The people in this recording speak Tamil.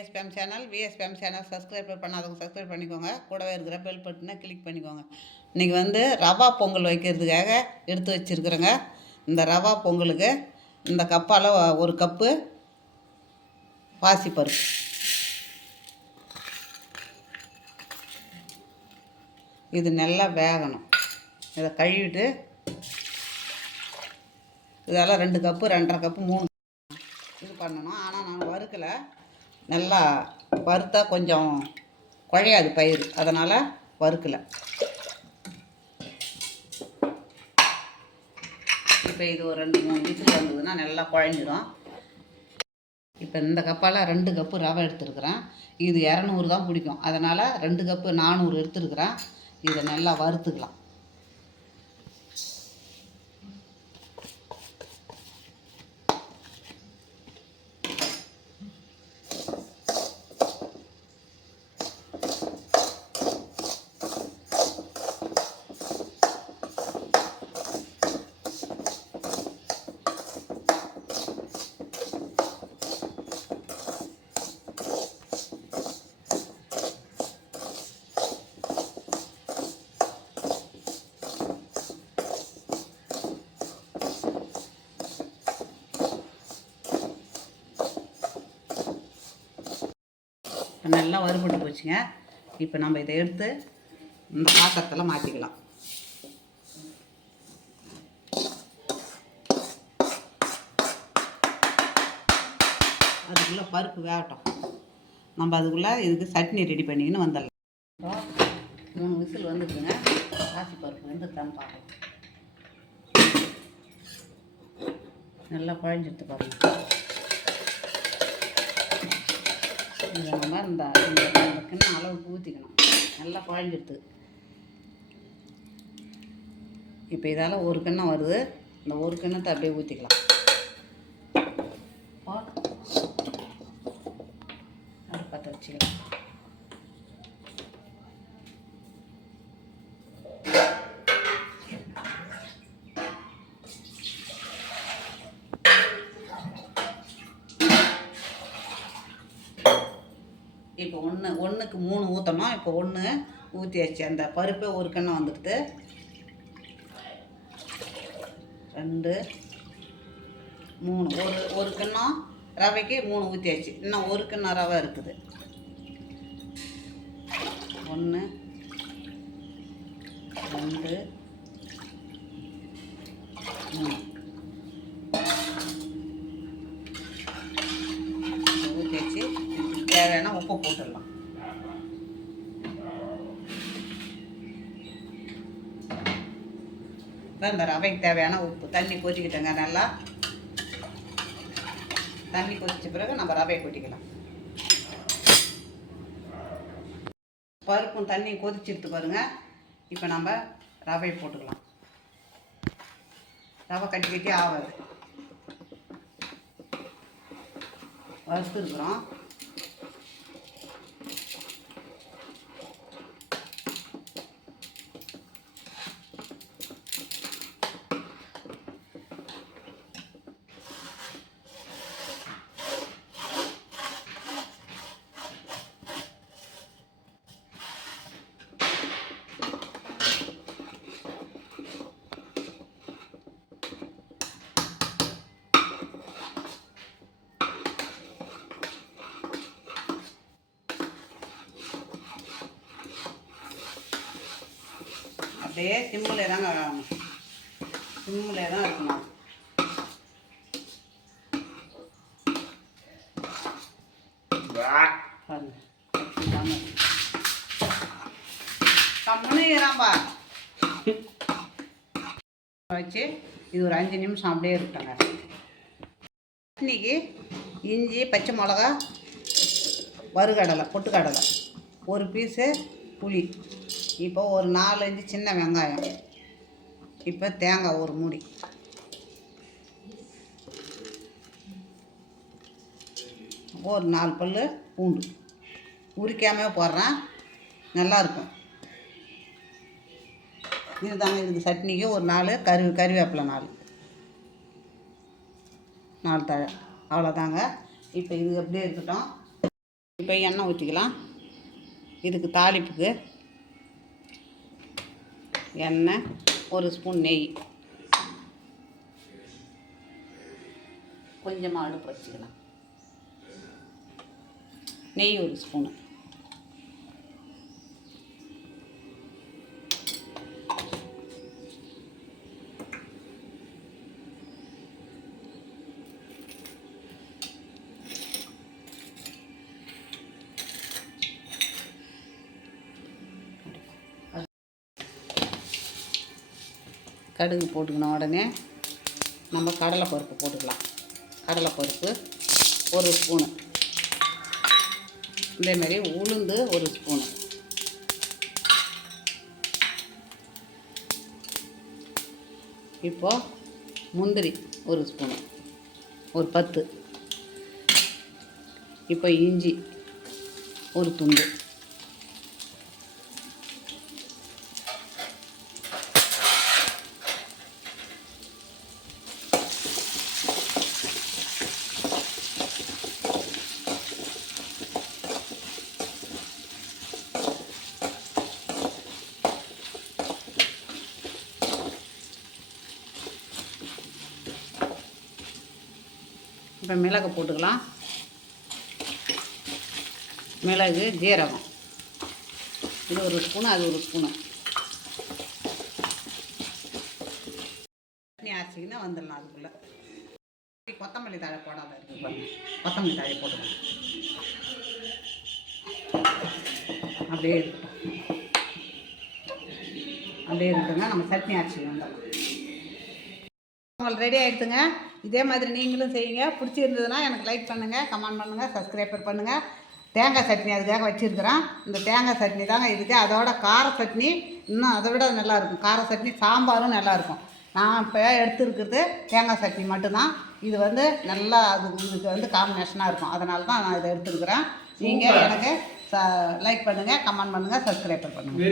விஎஸ்பிஎம் சேனல் சப்ஸ்கிரைப் பண்ணாதவங்க சப்ஸ்கிரைப் பண்ணிக்கோங்க. கூடவே இருக்கிற பெல் பட்டனை கிளிக் பண்ணிக்கோங்க. இன்றைக்கி ரவா பொங்கல் வைக்கிறதுக்காக எடுத்து வச்சுருக்குறேங்க. இந்த ரவா பொங்கலுக்கு இந்த கப்பால் ஒரு கப்பு பாசிப்பருப்பு, இது நல்லா வேகணும். இதை கழுவிட்டு இதெல்லாம் 2 கப்பு 2.5 கப்பு 3 இது பண்ணணும். ஆனால் நான் வறுக்கலை. நல்லா வறுத்தா கொஞ்சம் குழையாது பயிர், அதனால் வறுக்கலை. இப்போ இது ஒரு 2-3 விசில் வந்ததுன்னா நல்லா குழஞ்சிடும். இப்போ இந்த கப்பால் 2 கப்பு ரவை எடுத்துருக்குறேன். இது 200 தான் பிடிக்கும், அதனால் 2 கப்பு 400 எடுத்துருக்குறேன். இதை நல்லா வறுத்துக்கலாம். நல்லா வறுபட்டு போச்சுங்க. இப்போ நம்ம இதை எடுத்து இந்த பாத்திரத்தில் மாற்றிக்கலாம். அதுக்குள்ளே பருப்பு வேகட்டும். நம்ம அதுக்குள்ளே இதுக்கு சட்னி ரெடி பண்ணிக்கின்னு வந்துடலாம். 3 விசில் வந்துடுதுங்க. பாசி பருப்பு வெந்துட்டான்னு பார்க்கலாம். நல்லா குழஞ்சிட்டு பாருங்கள். இதை நம்ம இந்த கிண்ணம் அளவுக்கு ஊற்றிக்கணும். நல்லா குழஞ்சிடுது. இப்போ இதால் ஒரு கிண்ணம் வருது. இந்த ஒரு கிண்ணத்தை அப்படியே ஊற்றிக்கலாம். அடுப்பத்தை வச்சுக்கலாம். இப்போ ஒன்றுக்கு 3 ஊற்றணும். இப்போ 1 ஊற்றியாச்சு. அந்த பருப்பே ஒரு கிண்ணம் வந்துடுது. 2 3 ஒரு கிண்ணம் ரவைக்கு 3 ஊற்றியாச்சு. இன்னும் ஒரு கிண்ணம் ரவை இருக்குது. 1 2 3 ஊற்றியாச்சு. தேவையான உப்பு போட்டுடலாம். இந்த ரவைக்கு தேவையான உப்பு. தண்ணி கொதிக்கிட்டேங்க. நல்லா தண்ணி கொதிச்ச பிறகு நம்ம ரவையை கொட்டிக்கலாம். பருப்பும் தண்ணி கொதிச்சிட்டு பாருங்க. இப்போ நம்ம ரவையை போட்டுக்கலாம். ரவை கட்டி கட்டி ஆகாது. வறுத்துருக்குறோம். அப்படியே சிம்மில் தாங்க வேகணும். சிம்மில் தான் இருக்கணும். கம்முனுறாம்பா வச்சு இது ஒரு 5 நிமிஷம் அப்படியே இருக்கட்டுங்க. சட்னிக்கு இஞ்சி, பச்சை மிளகா, வறுகடலை, பொட்டுக்கடலை, ஒரு பீஸு புளி, இப்போ ஒரு 4-5 சின்ன வெங்காயம், இப்போ தேங்காய் ஒரு மூடி, ஒரு 4 பல் பூண்டு உரிக்காமல் போடுறேன். நல்லாயிருக்கும். இதுதாங்க இதுக்கு சட்னிக்கு ஒரு 4 கறிவேப்பிலை 4 தழை, அவ்வளோதாங்க. இப்போ இது அப்படியே இருக்கட்டும். இப்போ எண்ணெய் ஊற்றிக்கலாம். இதுக்கு தாளிப்புக்கு எண்ணெய், 1 ஸ்பூன் நெய், கொஞ்சமாக அடுப்பு வச்சுக்கலாம். நெய் 1 ஸ்பூனு, கடுகு போட்டுக்கின உடனே நம்ம கடலைப்பருப்பு போட்டுக்கலாம். கடலைப்பருப்பு 1 ஸ்பூனு, இதேமாரி உளுந்து 1 ஸ்பூனு, இப்போது முந்திரி 1 ஸ்பூனு, ஒரு 10. இப்போ இஞ்சி 1 துண்டு, இப்போ மிளகு போட்டுக்கலாம். மிளகு, ஜீரகம் இது 1 ஸ்பூனு, அது 1 ஸ்பூனு. சட்னி அரைச்சிங்கன்னா வந்துடலாம். அதுக்குள்ளே கொத்தமல்லி தழை போடாத இருக்குது பாருங்க. கொத்தமல்லி தழை போட்டுக்கலாம். அப்படியே இருக்கட்டும். அப்படியே இருக்குங்க. நம்ம சட்னி அரைச்சி வந்துடலாம். உங்களுக்கு ரெடி ஆகிடுதுங்க. இதே மாதிரி நீங்களும் செய்யுங்க. பிடிச்சிருந்ததுன்னா எனக்கு லைக் பண்ணுங்கள், கமெண்ட் பண்ணுங்கள், சப்ஸ்கிரைபர் பண்ணுங்கள். தேங்காய் சட்னி அதுக்காக வச்சுருக்கிறேன். இந்த தேங்காய் சட்னி தாங்க இதுக்கு. அதோட கார சட்னி இன்னும் அதை விட நல்லாயிருக்கும். கார சட்னி, சாம்பாரும் நல்லாயிருக்கும். நான் இப்போ எடுத்துருக்கிறது தேங்காய் சட்னி மட்டும்தான். இது வந்து நல்லா இதுக்கு காம்பினேஷனாக இருக்கும். அதனால தான் நான் இதை எடுத்துருக்கிறேன். நீங்கள் எனக்கு லைக் பண்ணுங்கள், கமெண்ட் பண்ணுங்கள், சப்ஸ்கிரைபர் பண்ணுங்கள்.